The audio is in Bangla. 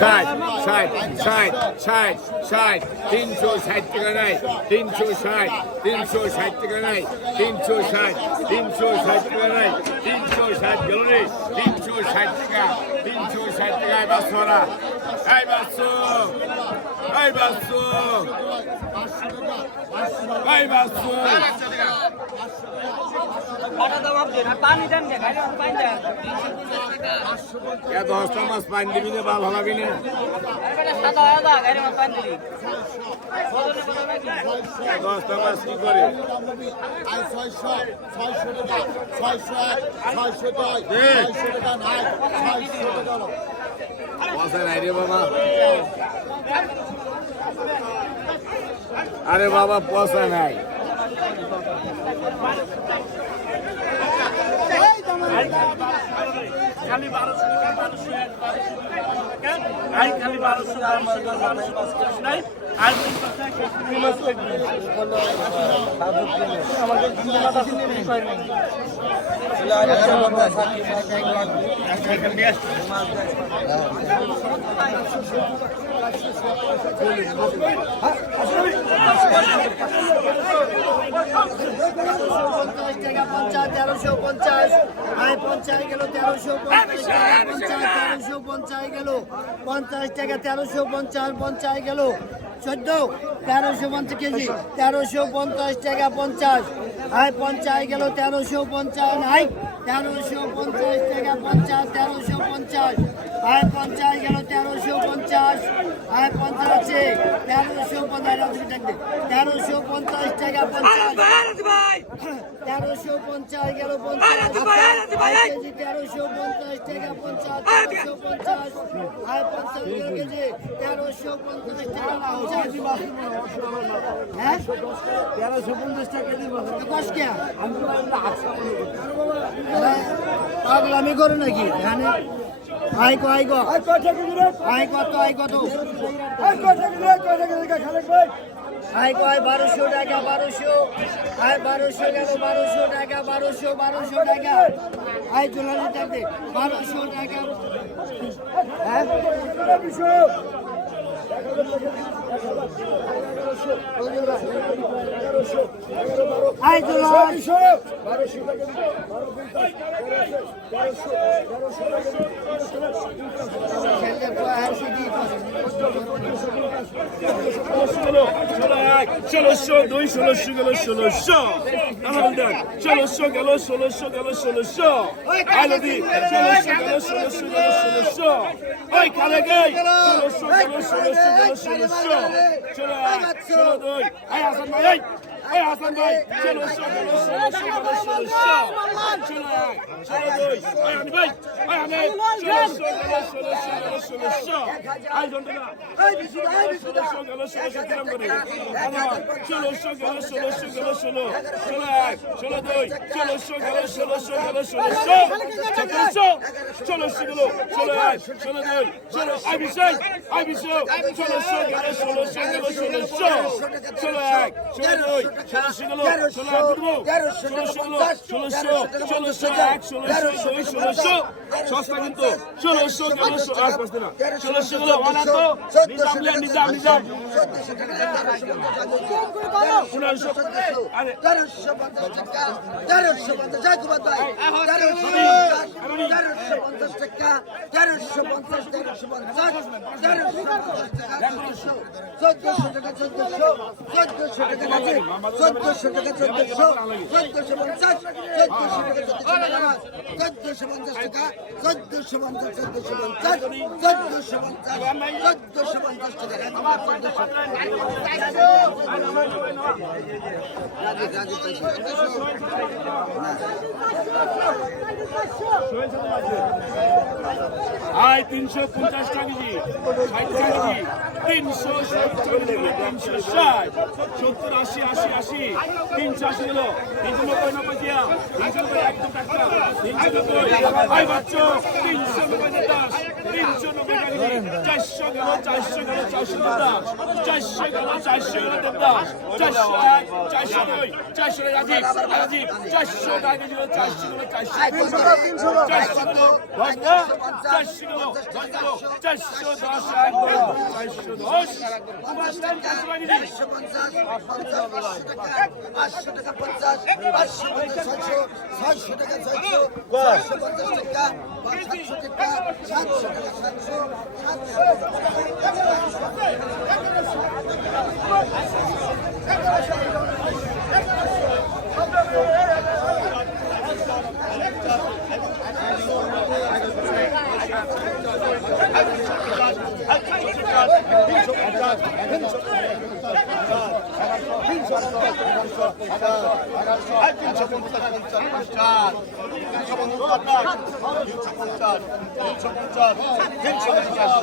ষাট ষাট ষাট ষাট ষাট তিনশো ষাট টাকা নাই। তিনশো ষাট তিনশো ষাট টাকা নাই। তিনশো ষাট তিনশো ষাট টাকা নাই। তিনশো ষাট গেল রে। তিনশো ষাট টাকা, তিনশো ষাট টাকায় বাসরা এই বাসু এই বাসু এই বাসু এত দশটা মাছ পানি দিবি না ভালো হবে না। দশটা মাছ কি করে। পয়সা নাই রে বাবা। আরে বাবা পয়সা নাই। খালি আই খালি বারোশো পঞ্চাশ টাকা পঞ্চাশ, তেরোশো পঞ্চাশ, আয় পঞ্চাশ গেল তেরোশো পঞ্চাশ তেরোশো পঞ্চাশ গেল। পঞ্চাশ টাকা, তেরোশো পঞ্চাশ পঞ্চাশ গেল। চোদ্দ তেরোশো পঞ্চাশ কেজি তেরোশো পঞ্চাশ টাকা পঞ্চাশ। আয় পঞ্চাশ গেল তেরোশো পঞ্চাশ। আয় তেরোশো পঞ্চাশ টাকা পঞ্চাশ তেরোশো পঞ্চাশ। আয় পঞ্চাশ গেল তেরোশো পঞ্চাশ। আয় পঞ্চাশ তেরোশো পঞ্চাশ তেরোশো পঞ্চাশ টাকা পঞ্চাশ। তেরোশো পঞ্চাশ গেল পঞ্চাশ। কেজি তেরোশো পঞ্চাশ টাকা পঞ্চাশ তেরোশো পঞ্চাশ। আয় পঞ্চাশ গেল কেজি তেরোশো পঞ্চাশ টাকা। তেরোশো পঞ্চাশ টাকা কে করো নাকি ধানে আয় কো আয় কো আয় কত আয় কত আয় কো আয় বারোশো টাকা বারোশো আয় বারোশো গেল বারোশো টাকা বারোশো বারোশো টাকা আয় টাকা বারোশো টাকা হ্যাঁ? Haydi lan. Her şey değil. চুলানি ষোলোশো দুই ষোলোশো গেল ষোলোশো। আলহামদুলিল্লাহ ষোলোশো গেল ষোলোশো গেল ষোলোশো। আলদি ষোলোশো গেল ষোলোশো গেল ষোলোশো। ওই কালে গেই ষোলোশো গেল ষোলোশো গেল ষোলোশো। ষোলো এক ষোলো দুই আয় হাসান ভাই এই এই হাসান ভাই ষোলোশো গেল ষোলোশো গেল ষোলোশো ষোলো এক ষোলো দুই আয় হানি ভাই আয় হানি ষোলোশো গেল ষোলোশো গেল ষোলোশো আয় জন্টনা ষোলোশো গেল ষোলোশো কিরম করে আমার ষোলোশো গেল ষোলোশো গেল ষোলো ষোলো এক ষোলো দুই গেল ষোলোশো গেল ষোলোশো সতেরোশো ষোলোশো গেল ষোলো এক ষোলো দুই ষোলোশো গেল ষোলোশো গেল ষোলোশো ষোলো এক ষোলো দুই ষোলোশো গেল ষোলো এক দুটো ষোলোশো গেল ষোলোশো ষোলোশো এক ষোলোশো দুই ষোলোশো সস্তা কিন্তু ষোলোশো গেল আর পাঁচতে না। ষোলোশো গেল অনাথ নিজাম নিজাম নিজাম। পনেরোশো। আরে। তেরোশো পঞ্চাশ টাকা। তেরোশো পঞ্চাশ জয় কুমার ভাই। তেরোশো পঞ্চাশ টাকা। তেরোশো পঞ্চাশ তেরোশো পঞ্চাশ। তেরোশো পঞ্চাশ টাকা। চোদ্দশো টাকা, চোদ্দশো চোদ্দশো টাকা আছে চোদ্দশো টাকা, চোদ্দশো চোদ্দশো পঞ্চাশ, চোদ্দশো টাকা, চোদ্দশো পঞ্চাশ টাকা, চোদ্দশো পঞ্চাশ চোদ্দশো পঞ্চাশ চোদ্দশো পঞ্চাশ চোদ্দশো পঞ্চাশ টাকা। আয় তিনশো পঞ্চাশ টাকা কেজি তিনশো সত্তর আশি আশি আশি তিনশো আশি তিনশো নব্বই নব্বই দিয়া তিনশো নব্বই একদম তিনশো নব্বই তিনশো নব্বই তিনশো চারশো গেল চারশো গেল চারশো দাস চারশো গেল চারশো গেল দেবদাস চারশো এক চারশো দুই চারশো টাকা চারশো গেল চারশো চারশো চারশো চারশো দশ দশ পাঁচশো টাকা পঞ্চাশ টাকা সাতশো টাকা সাতশো টাকা সাতশো সাতশো তিনশো পঞ্চাশ। তিনশো পঞ্চাশ।